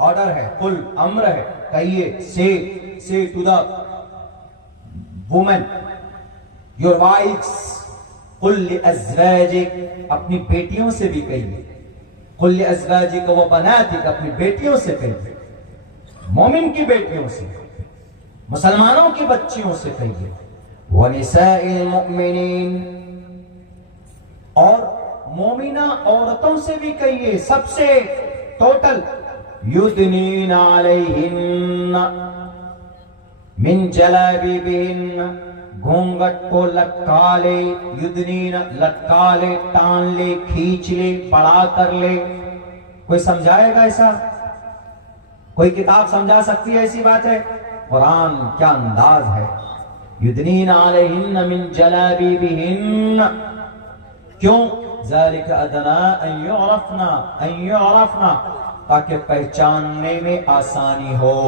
Order ہے، قل امر ہے، کہیے say to the woman your wives، قل لازواجک، اپنی بیٹیوں سے بھی کہیے، قل لازواجک و بناتک، اپنی بیٹیوں سے کہیے، مومن کی بیٹیوں سے، مسلمانوں کی بچیوں سے کہیے، وَنِسَاءِ الْمُؤْمِنِينَ، اور مومنہ عورتوں سے بھی کہیے، سب سے ٹوٹل، یُدْنِینَ عَلَيْهِنَّ مِنْ جَلَابِیبِهِنَّ، گھونگٹ کو لٹکا لے، یدنین لٹکا لے، ٹان لے، کھینچ لے، بڑا کر لے۔ کوئی سمجھائے گا ایسا؟ کوئی کتاب سمجھا سکتی ہے ایسی بات ہے؟ قرآن کیا انداز ہے! یدنین علیہن من جلابیبہن، کیوں؟ ذالک ادنا ان یعرفنا، تاکہ پہچاننے میں آسانی ہو۔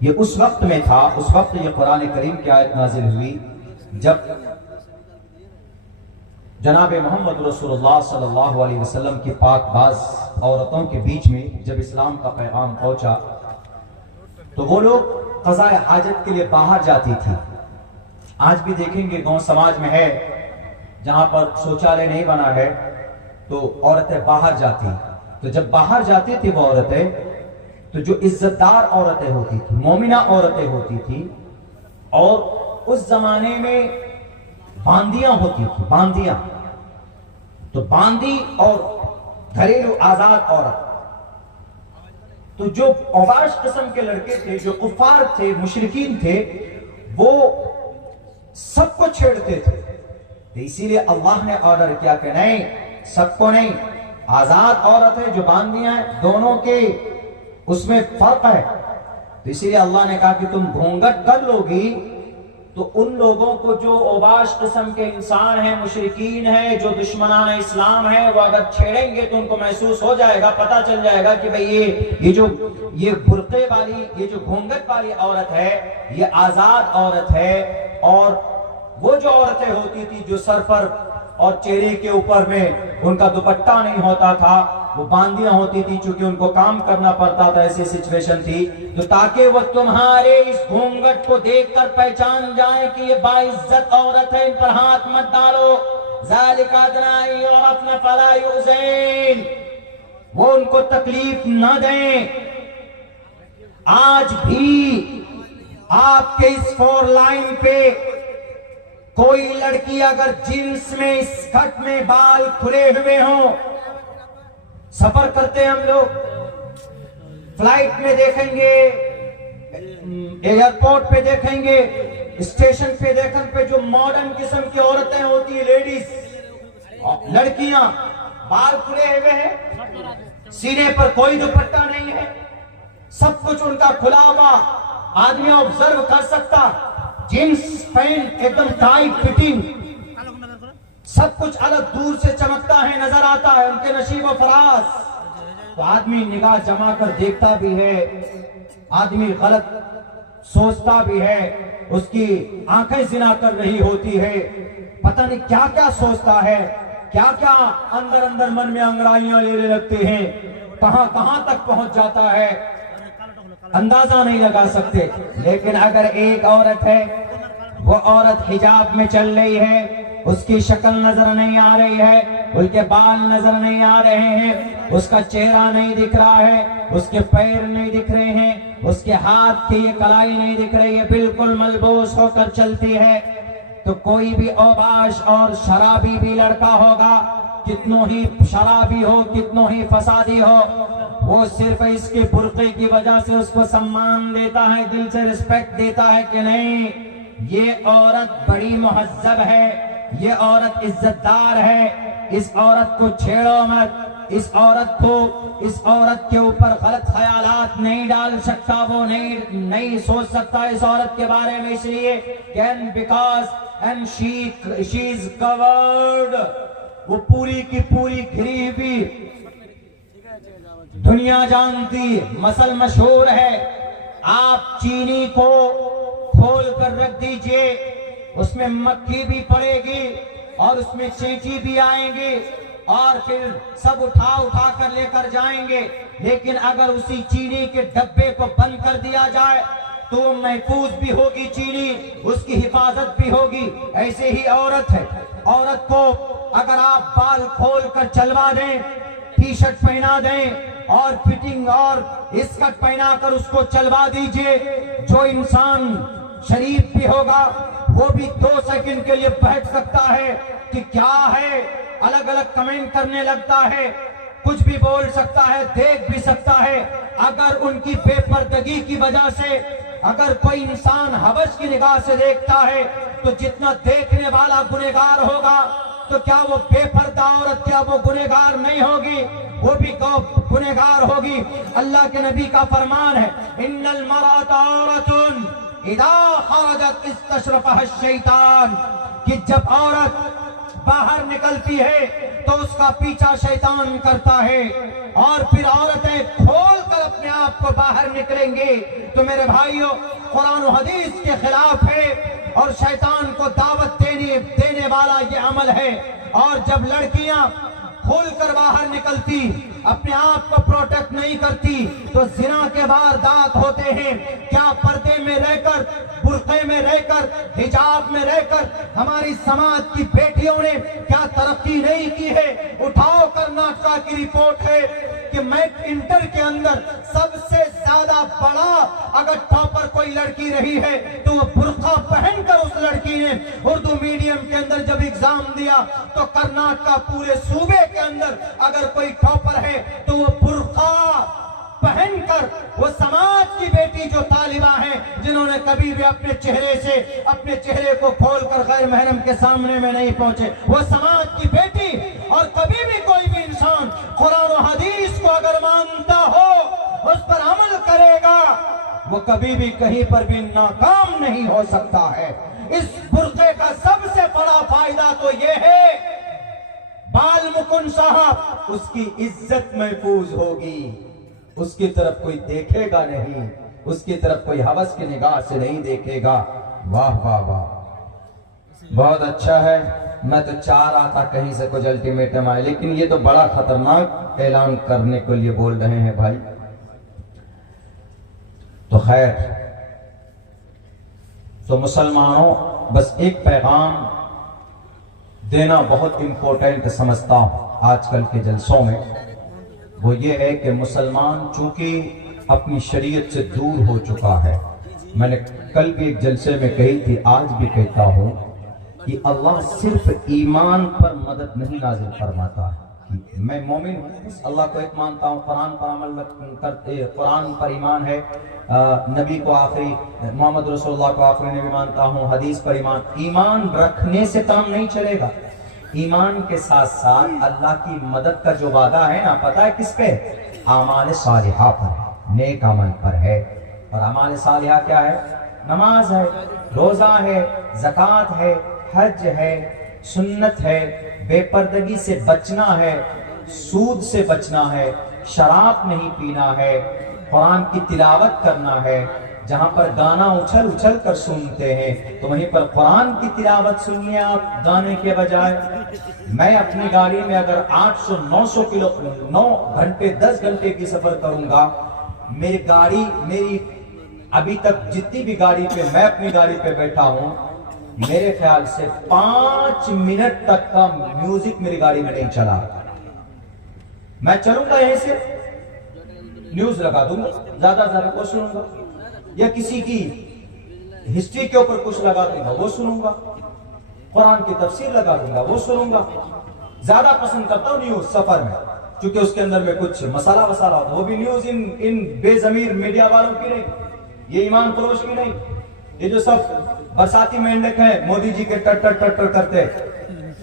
یہ اس وقت میں تھا، اس وقت یہ قرآن کریم کی آیت نازل ہوئی جب جناب محمد رسول اللہ صلی اللہ علیہ وسلم کی پاک باز عورتوں کے بیچ میں جب اسلام کا پیغام پہنچا تو وہ لوگ قضاء حاجت کے لیے باہر جاتی تھی۔ آج بھی دیکھیں گے گاؤں سماج میں ہے جہاں پر شوچالے نہیں بنا ہے تو عورتیں باہر جاتی، تو جب باہر جاتی تھی وہ عورتیں تو جو عزت دار عورتیں ہوتی تھی، مومنہ عورتیں ہوتی تھی، اور اس زمانے میں باندیاں ہوتی تھی، باندیاں، تو باندی اور گھریلو آزاد عورت، تو جو اوباش قسم کے لڑکے تھے، جو کفار تھے، مشرکین تھے، وہ سب کو چھیڑتے تھے۔ تو اسی لیے اللہ نے آرڈر کیا کہ نہیں، سب کو نہیں، آزاد عورتیں جو باندیاں ہیں دونوں کے اس میں فرق ہے۔ تو اسی لیے اللہ نے کہا کہ تم گھونگٹ کر لو گی تو ان لوگوں کو جو اوباش قسم کے انسان ہیں، مشرکین ہیں، جو دشمنان اسلام ہیں، وہ اگر چھیڑیں گے تو ان کو محسوس ہو جائے گا، پتہ چل جائے گا کہ بھئی یہ برقعے والی، یہ جو گھونگٹ والی عورت ہے یہ آزاد عورت ہے۔ اور وہ جو عورتیں ہوتی تھی جو سر پر اور چہرے کے اوپر میں ان کا دوپٹہ نہیں ہوتا تھا، وہ باندیاں ہوتی تھی، چونکہ ان کو کام کرنا پڑتا تھا، ایسی سچویشن تھی، تو تاکہ وہ تمہارے اس گھونگٹ کو دیکھ کر پہچان جائیں کہ یہ باعزت عورت ہے، ان پر ہاتھ مت ڈالو۔ ذالک ادنی ان یعرفن فلا یؤذین، وہ ان کو تکلیف نہ دیں۔ آج بھی آپ کے اس فور لائن پہ کوئی لڑکی اگر جینس میں، اسکرٹ میں بال کھلے ہوئے ہوں، سفر کرتے ہم لوگ، فلائٹ میں دیکھیں گے، ایئرپورٹ پہ دیکھیں گے، اسٹیشن پہ دیکھیں پہ جو ماڈرن قسم کی عورتیں ہوتی ہیں، لیڈیز، لڑکیاں، بال کھلے ہوئے ہیں، سینے پر کوئی دوپٹہ نہیں ہے، سب کچھ ان کا کھلا ہوا، آدمی آبزرو کر سکتا، جینس پینٹ ایک دم ٹائٹ فٹنگ، سب کچھ الگ دور سے چمکتا ہے، نظر آتا ہے، ان کے نشیب و فراز، تو آدمی نگاہ جما کر دیکھتا بھی ہے، آدمی غلط سوچتا بھی ہے، اس کی آنکھیں زنا کر رہی ہوتی ہے، پتہ نہیں کیا کیا سوچتا ہے، کیا کیا اندر من میں انگڑائیاں لینے لگتے ہیں، کہاں تک پہنچ جاتا ہے، اندازہ نہیں لگا سکتے۔ لیکن اگر ایک عورت ہے، وہ عورت حجاب میں چل رہی ہے، اس کی شکل نظر نہیں آ رہی ہے، اس کے بال نظر نہیں آ رہے ہیں، اس کا چہرہ نہیں دکھ رہا ہے، اس کے پیر نہیں دکھ رہے ہیں، اس کے ہاتھ کی یہ کلائی نہیں دکھ رہی ہے، بالکل ملبوس ہو کر چلتی ہے، تو کوئی بھی اوباش اور شرابی بھی لڑکا ہوگا، کتنوں ہی شرابی ہو، کتنوں ہی فسادی ہو، وہ صرف اس کے برقعے کی وجہ سے اس کو سمان دیتا ہے، دل سے رسپیکٹ دیتا ہے کہ نہیں، یہ عورت بڑی مہذب ہے، یہ عورت عزت دار ہے، اس عورت کو چھیڑو مت، اس عورت کے اوپر غلط خیالات نہیں ڈال سکتا، وہ نہیں سوچ سکتا اس عورت کے بارے میں، اس لیے she is covered، وہ پوری کی پوری گھری ہوئی، دنیا جانتی، مسل مشہور ہے، آپ چینی کو کھول کر رکھ دیجئے، اس میں مکھی بھی پڑے گی اور اس میں چینٹی بھی آئیں گی، اور پھر سب اٹھا اٹھا کر لے کر جائیں گے، لیکن اگر اسی چینی کے ڈبے کو بند کر دیا جائے تو وہ محفوظ بھی ہوگی چینی، اس کی حفاظت بھی ہوگی۔ ایسے ہی عورت ہے، عورت کو اگر آپ بال کھول کر چلوا دیں، ٹی شرٹ پہنا دیں اور فٹنگ اور اسکرٹ پہنا کر اس کو چلوا دیجئے، جو انسان شریف بھی ہوگا وہ بھی 2 سیکنڈ کے لیے بیٹھ سکتا ہے کہ کیا ہے، الگ الگ کمنٹ کرنے لگتا ہے، کچھ بھی بول سکتا ہے، دیکھ بھی سکتا ہے۔ اگر ان کی بے پردگی کی وجہ سے اگر کوئی انسان حوث کی نگاہ سے دیکھتا ہے تو جتنا دیکھنے والا گنہگار ہوگا، تو کیا وہ بے پردہ عورت کیا وہ گنہگار نہیں ہوگی؟ وہ بھی گنہگار ہوگی۔ اللہ کے نبی کا فرمان ہے، ان المرأۃ عورۃ اذا خرجت استشرفها الشیطان، کہ جب عورت باہر نکلتی ہے تو اس کا پیچھا شیطان کرتا ہے، اور پھر عورتیں کھول کر اپنے آپ کو باہر نکلیں گے تو میرے بھائیوں قرآن و حدیث کے خلاف ہے، اور شیطان کو دعوت دینے والا یہ عمل ہے۔ اور جب لڑکیاں کھول کر باہر نکلتی، اپنے آپ کو پروٹیکٹ نہیں کرتی تو زنا کے واردات ہوتے ہیں۔ کیا پردے میں رہ کر، برقعے میں رہ کر، حجاب میں رہ کر ہماری سماج کی بیٹیوں نے کیا ترقی نہیں کی ہے؟ اٹھاؤ کرناٹکا کی رپورٹ ہے کہ میک انٹر کے اندر سب سے زیادہ بڑا اگر ٹاپر کوئی لڑکی رہی ہے تو وہ برقع پہن کر اس لڑکی نے اردو میڈیم کے اندر جب ایگزام دیا تو کرناٹکا پورے صوبے کے اندر اگر کوئی ٹاپر ہے تو وہ برقع پہن کر، وہ سماج کی بیٹی جو طالبہ ہیں جنہوں نے کبھی بھی اپنے چہرے کو کھول کر غیر محرم کے سامنے میں نہیں پہنچے، وہ سماج کی بیٹی، اور کبھی بھی کوئی بھی انسان قرآن و حدیث کو اگر مانتا ہو، اس پر عمل کرے گا، وہ کبھی بھی کہیں پر بھی ناکام نہیں ہو سکتا ہے۔ اس برقعے کا سب سے بڑا فائدہ تو یہ ہے، بال مکن صاحب اس کی عزت محفوظ ہوگی، اس کی طرف کوئی دیکھے گا نہیں، اس کی طرف کوئی حوث کی نگاہ سے نہیں دیکھے گا۔ واہ واہ واہ، بہت اچھا ہے۔ میں تو چاہ رہا تھا کہیں سے کچھ الٹیمیٹم آئے، لیکن یہ تو بڑا خطرناک اعلان کرنے کے لیے بول رہے ہیں بھائی۔ تو خیر، تو مسلمانوں بس ایک پیغام دینا بہت امپورٹنٹ سمجھتا ہوں آج کل کے جلسوں میں، وہ یہ ہے کہ مسلمان چونکہ اپنی شریعت سے دور ہو چکا ہے۔ میں نے کل بھی ایک جلسے میں کہی تھی، آج بھی کہتا ہوں کہ اللہ صرف ایمان پر مدد نہیں نازل فرماتا ہے۔ میں مومن ہوں، اللہ کو ایک مانتا ہوں، قرآن پر عمل کرتے، قرآن پر ایمان ہے، نبی کو آخری، محمد رسول اللہ کو آخری نبی مانتا ہوں، حدیث پر ایمان رکھنے سے کام نہیں چلے گا۔ ایمان کے ساتھ ساتھ اللہ کی مدد کا جو وعدہ ہے نا، پتہ ہے کس پہ؟ اعمال صالحہ پر ہے، نیک عمل پر ہے۔ اور اعمال صالحہ کیا ہے؟ نماز ہے، روزہ ہے، زکوٰۃ ہے، حج ہے، سنت ہے، بے پردگی سے بچنا ہے، سود سے بچنا ہے، شراب نہیں پینا ہے، قرآن کی تلاوت کرنا ہے۔ جہاں پر گانا اچھل اچھل کر سنتے ہیں تو وہیں پر قرآن کی تلاوت سنیے آپ گانے کے بجائے۔ میں اپنی گاڑی میں اگر 800-900 کلو 9 گھنٹے 10 گھنٹے کی سفر کروں گا، میری ابھی تک جتنی بھی گاڑی پہ میں اپنی گاڑی پہ بیٹھا ہوں، میرے خیال سے 5 منٹ تک کا میوزک میری گاڑی میں نہیں چلا۔ میں چلوں گا یہیں سے نیوز لگا دوں گا، زیادہ سے زیادہ کو سنوں گا، یا کسی کی ہسٹری کے اوپر کچھ لگا دوں گا وہ سنوں گا، قرآن کی تفسیر لگا دوں گا وہ سنوں گا۔ زیادہ پسند کرتا ہوں نیوز سفر میں، چونکہ اس کے اندر میں کچھ مسالہ ہوتا ہے، وہ بھی نیوز ان بے ضمیر میڈیا والوں کی نہیں، یہ ایمان فروش کی نہیں، یہ جو سب برساتی مینڈک ہیں مودی جی کے ٹر ٹر ٹر ٹر کرتے،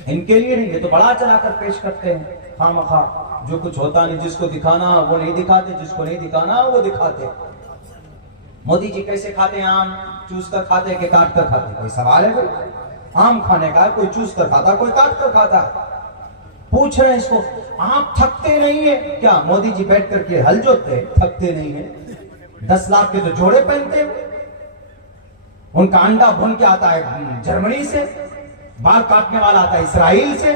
ان کے لیے نہیں، یہ تو بڑا چلا کر پیش کرتے ہیں خام خواہ، جو کچھ ہوتا نہیں، جس کو دکھانا وہ نہیں دکھاتے، جس کو نہیں دکھانا وہ دکھاتے۔ مودی جی کیسے کھاتے ہیں؟ آم چوس کر کھاتے کہ کاٹ کر کھاتے؟ کوئی سوال ہے کوئی؟ آم کھانے کا کوئی چوس کر کھاتا، کوئی کاٹ کر کھاتا۔ پوچھ رہے ہیں اس کو، آپ تھکتے نہیں ہیں کیا؟ مودی جی بیٹھ کر کے ہل جوتے، تھکتے نہیں ہیں؟ 10 لاکھ کے تو جوڑے پہنتے، ان کا انڈا بھن کے آتا ہے جرمنی سے، بال کاٹنے والا آتا ہے اسرائیل سے،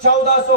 1400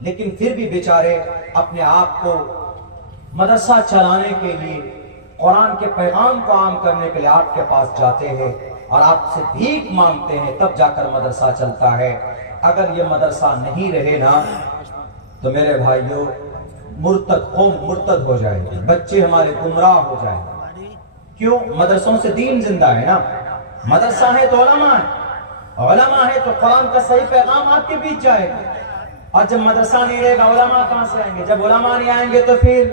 لیکن پھر بھی بیچارے اپنے آپ کو مدرسہ چلانے کے لیے، قرآن کے پیغام کو عام کرنے کے لیے آپ کے پاس جاتے ہیں اور آپ سے بھیک مانگتے ہیں، تب جا کر مدرسہ چلتا ہے۔ اگر یہ مدرسہ نہیں رہے نا تو میرے بھائیوں مرتد قوم مرتد ہو جائے گی، بچے ہمارے گمراہ ہو جائیں گے۔ کیوں؟ مدرسوں سے دین زندہ ہے نا، مدرسہ ہے تو علماء ہے، علماء ہے تو قرآن کا صحیح پیغام آپ کے بیچ جائے گا۔ اور جب مدرسہ نہیں رہے گا علماء کہاں سے آئیں گے؟ جب علماء نہیں آئیں گے تو پھر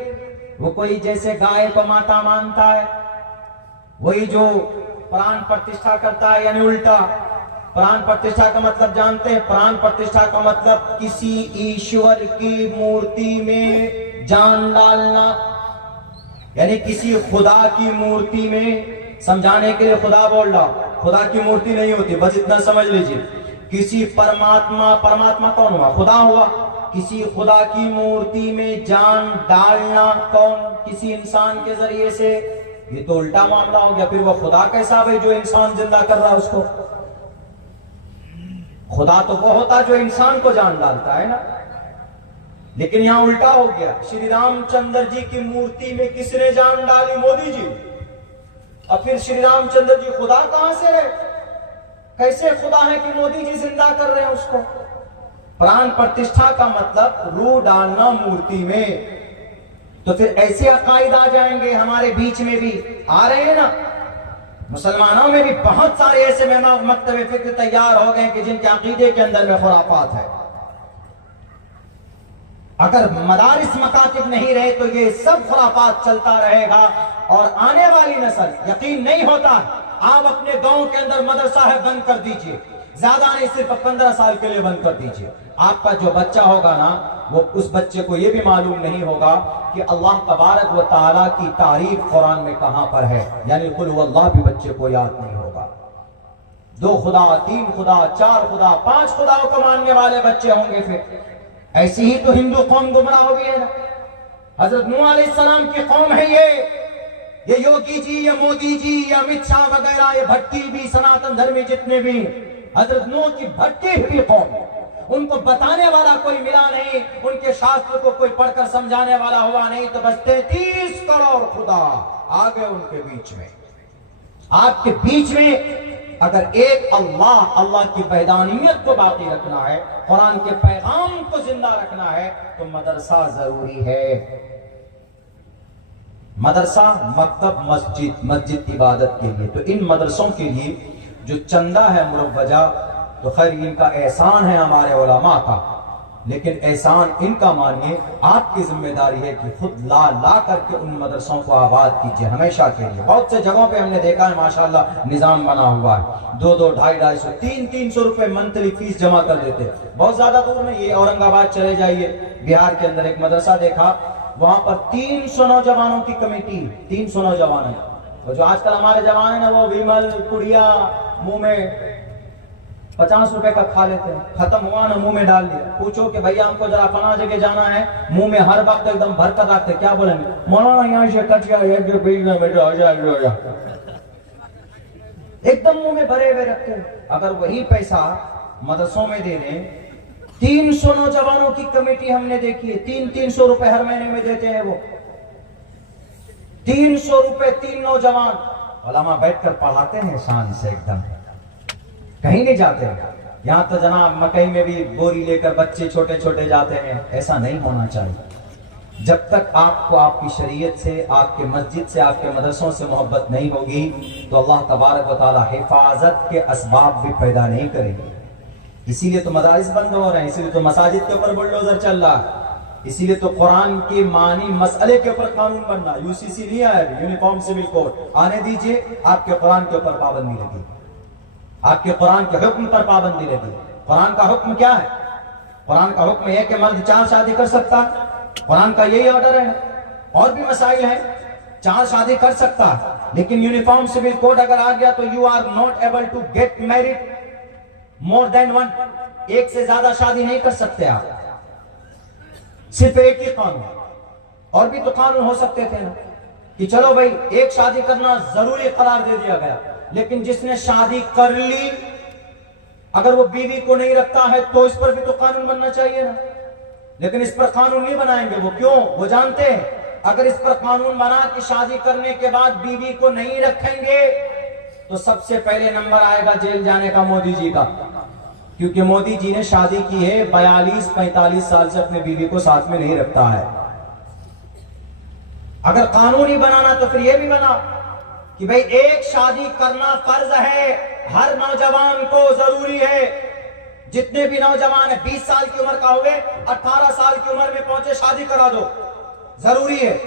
وہ کوئی جیسے گائے کو ماتا مانتا ہے، وہی جو پران پرتشٹھا کرتا ہے، یعنی الٹا۔ پران پرتشٹھا کا مطلب جانتے ہیں؟ پران پرتشٹھا کا مطلب کسی ایشور کی مورتی میں جان ڈالنا، یعنی کسی خدا کی مورتی میں، سمجھانے کے لیے خدا بول رہا، خدا کی مورتی نہیں ہوتی، بس اتنا سمجھ لیجئے۔ کسی پرماتما کون ہوا؟ خدا ہوا۔ کسی خدا کی مورتی میں جان ڈالنا کون؟ کسی انسان کے ذریعے سے، یہ تو الٹا معاملہ ہو گیا۔ پھر وہ خدا کیسا ہے جو انسان زندہ کر رہا ہے اس کو؟ خدا تو وہ ہوتا جو انسان کو جان ڈالتا ہے نا، لیکن یہاں الٹا ہو گیا۔ شری رام چندر جی کی مورتی میں کس نے جان ڈالی؟ مودی جی۔ اور پھر شری رام چندر جی خدا کہاں سے رہے؟ کیسے خدا ہے کہ مودی جی زندہ کر رہے ہیں اس کو؟ پران پرتشٹھا کا مطلب روح ڈالنا مورتی میں۔ تو پھر ایسے عقائد آ جائیں گے ہمارے بیچ میں بھی، آ رہے ہیں نا، مسلمانوں میں بھی بہت سارے ایسے مکتب فکر تیار ہو گئے کہ جن کے عقیدے کے اندر میں خرافات ہے۔ اگر مدارس مکاتب نہیں رہے تو یہ سب خرافات چلتا رہے گا، اور آنے والی نسل یقین نہیں ہوتا۔ آپ اپنے گاؤں کے اندر مدرسہ ہے بند کر دیجئے، زیادہ نہیں، صرف 15 سال کے لیے بند کر دیجئے۔ آپ کا جو بچہ ہوگا نا، وہ اس بچے کو یہ بھی معلوم نہیں ہوگا کہ اللہ تبارک و تعالیٰ کی تعریف قرآن میں کہاں پر ہے، یعنی قل هو اللہ بھی بچے کو یاد نہیں ہوگا۔ 2 خدا، 3 خدا، 4 خدا، 5 خداؤں کو ماننے والے بچے ہوں گے۔ پھر ایسی ہی تو ہندو قوم گمراہ ہو گئی ہے نا۔ حضرت نوح علیہ السلام کی قوم ہے یہ یوگی جی، یہ مودی جی، یہ امت شاہ وغیرہ، یہ بھٹی بھی، سناتن دھرمی جتنے بھی، حضرت نوح کی بھٹی ہوئی قوم، ان کو بتانے والا کوئی ملا نہیں، ان کے شاستر کو کوئی پڑھ کر سمجھانے والا ہوا نہیں، تو بس 33 کروڑ خدا آ گئے ان کے بیچ میں۔ آپ کے بیچ میں اگر ایک اللہ کی وحدانیت کو باقی رکھنا ہے، قرآن کے پیغام کو زندہ رکھنا ہے، تو مدرسہ ضروری ہے۔ مدرسہ، مکتب، مسجد عبادت کے لیے۔ تو ان مدرسوں کے لیے جو چندہ ہے مروجہ، تو خیر ان کا احسان ہے ہمارے علماء کا، لیکن احسان ان کا مانیے آپ کی ذمہ داری ہے کہ خود لا کر کے ان مدرسوں کو آباد کیجئے ہمیشہ کے لیے۔ بہت سے جگہوں پہ ہم نے دیکھا ہے ماشاءاللہ نظام بنا ہوا ہے، 200، 250، 250، 300 روپے منتھلی فیس جمع کر دیتے۔ بہت زیادہ دور نہیں، یہ اورنگ آباد چلے جائیے، بہار کے اندر ایک مدرسہ دیکھا، وہاں پر 300 نوجوانوں کی کمیٹی، 300 نوجوان ہیں۔ اور جو آج کل ہمارے جوان ہیں نا، وہ ویمل پڑیا منہ میں 50 روپے کا کھا لیتے ہیں، ختم ہوا نا منہ میں ڈال دیا۔ پوچھو کہ بھیا ہم کو ذرا فلاں جگہ جانا ہے، منہ میں ہر وقت ایک دم بھر کر رکھتے، کیا بولیں گے؟ مولانا یہاں سے کٹ گیا، ایک دم منہ میں بھرے ہوئے رکھتے ہیں۔ اگر وہی پیسہ مدرسوں میں دے دیں، 300 نوجوانوں کی کمیٹی ہم نے دیکھی ہے، 300 روپے ہر مہینے میں دیتے ہیں وہ، 300 روپے 3 نوجوان۔ علماء بیٹھ کر پڑھاتے ہیں شان سے، ایک دم کہیں نہیں جاتے۔ یہاں تو جناب مکئی میں بھی بوری لے کر بچے چھوٹے چھوٹے جاتے ہیں، ایسا نہیں ہونا چاہیے۔ جب تک آپ کو آپ کی شریعت سے، آپ کے مسجد سے، آپ کے مدرسوں سے محبت نہیں ہوگی، تو اللہ تبارک و تعالی حفاظت کے اسباب بھی پیدا نہیں کرے گی۔ اسی لیے تو مدارس بند ہو رہے ہیں، اسی لیے تو مساجد کے اوپر بلڈوزر چل رہا ہے، اسی لیے تو قرآن کی معنی مسئلے کے اوپر قانون بننا۔ UCC نہیں آیا، یونیفارم سول کوڈ آنے دیجئے، آپ کے قرآن کے اوپر پابندی لگی، آپ کے قرآن کے حکم پر پابندی لگی۔ قرآن کا حکم کیا ہے؟ قرآن کا حکم یہ ہے کہ مرد 4 شادی کر سکتا ہے، قرآن کا یہی آرڈر ہے۔ اور بھی مسائل ہیں، 4 شادی کر سکتا ہے، لیکن یونیفارم سول کوڈ اگر آ گیا تو you are not able to get married more than 1، ایک سے زیادہ شادی نہیں کر سکتے آپ، صرف ایک ہی قانون۔ اور بھی تو قانون ہو سکتے تھے نا، کہ چلو بھائی ایک شادی کرنا ضروری قرار دے دیا گیا، لیکن جس نے شادی کر لی اگر وہ بیوی کو نہیں رکھتا ہے تو اس پر بھی تو قانون بننا چاہیے نا۔ لیکن اس پر قانون نہیں بنائیں گے. وہ کیوں؟ وہ جانتے ہیں اگر اس پر قانون بنا کہ شادی کرنے کے بعد بیوی کو نہیں رکھیں گے تو سب سے پہلے نمبر آئے گا جیل جانے کا مودی جی کا. کیونکہ مودی جی نے شادی کی ہے 42-45 سال سے اپنے بیوی کو ساتھ میں نہیں رکھتا ہے. اگر قانون ہی بنانا تو پھر یہ بھی بنا کہ بھئی ایک شادی کرنا فرض ہے ہر نوجوان کو، ضروری ہے. جتنے بھی نوجوان ہیں 20 سال کی عمر کا ہوئے 18 سال کی عمر میں پہنچے شادی کرا دو، ضروری ہے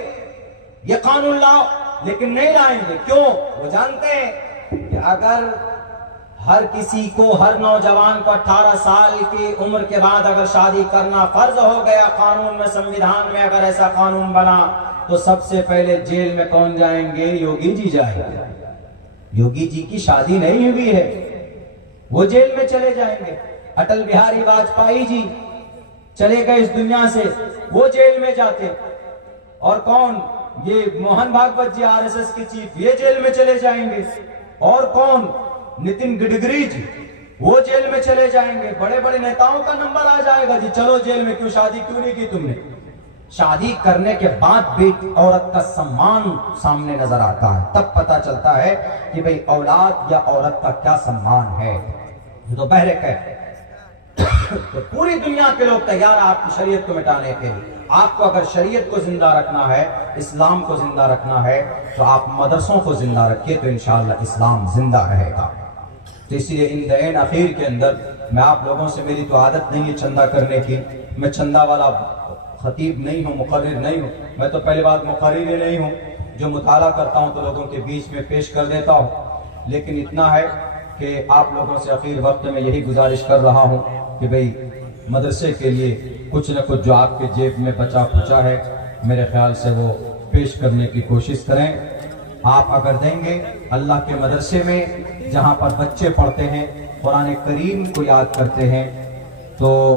یہ قانون لاؤ. لیکن نہیں لائیں گے. کیوں؟ وہ جانتے ہیں کہ اگر ہر کسی کو، ہر نوجوان کو 18 سال کی عمر کے بعد اگر شادی کرنا فرض ہو گیا قانون میں، سنویدھان میں اگر ایسا قانون بنا تو سب سے پہلے جیل میں کون جائیں گے؟ یوگی جی جائیں گے. یوگی جی کی شادی نہیں ہوئی ہے، وہ جیل میں چلے جائیں گے. اٹل بہاری واجپئی جی چلے گئے اس دنیا سے، وہ جیل میں جاتے. اور کون؟ یہ موہن بھاگوت جی RSS کے چیف، یہ جیل میں چلے جائیں گے. اور کون؟ نتن گڈکری جی، وہ جیل میں چلے جائیں گے. بڑے بڑے نیتاؤں کا نمبر آ جائے گا جی چلو جیل میں. کیوں؟ شادی کیوں نہیں کی تم نے؟ شادی کرنے کے بعد بھی عورت کا سمان سامنے نظر آتا ہے، تب پتا چلتا ہے کہ بھئی اولاد یا عورت کا کیا سمان ہے. تو بہرے کہ تو پوری دنیا کے لوگ تیار ہیں آپ کی شریعت کو مٹانے کے لیے. آپ کو اگر شریعت کو زندہ رکھنا ہے، اسلام کو زندہ رکھنا ہے تو آپ مدرسوں کو زندہ رکھیے تو انشاءاللہ اسلام زندہ رہے گا. تو اس لیے ان دین اخیر کے اندر میں آپ لوگوں سے، میری تو عادت نہیں ہے چندہ کرنے کی، میں چندہ والا خطیب نہیں ہوں، مقرر نہیں ہوں. میں تو پہلی بات مقرر ہی نہیں ہوں، جو مطالعہ کرتا ہوں تو لوگوں کے بیچ میں پیش کر دیتا ہوں. لیکن اتنا ہے کہ آپ لوگوں سے اخیر وقت میں یہی گزارش کر رہا ہوں کہ بھئی مدرسے کے لیے کچھ نہ کچھ جو آپ کے جیب میں بچا کھچا ہے میرے خیال سے وہ پیش کرنے کی کوشش کریں. آپ اگر دیں گے اللہ کے مدرسے میں جہاں پر بچے پڑھتے ہیں، قرآن کریم کو یاد کرتے ہیں، تو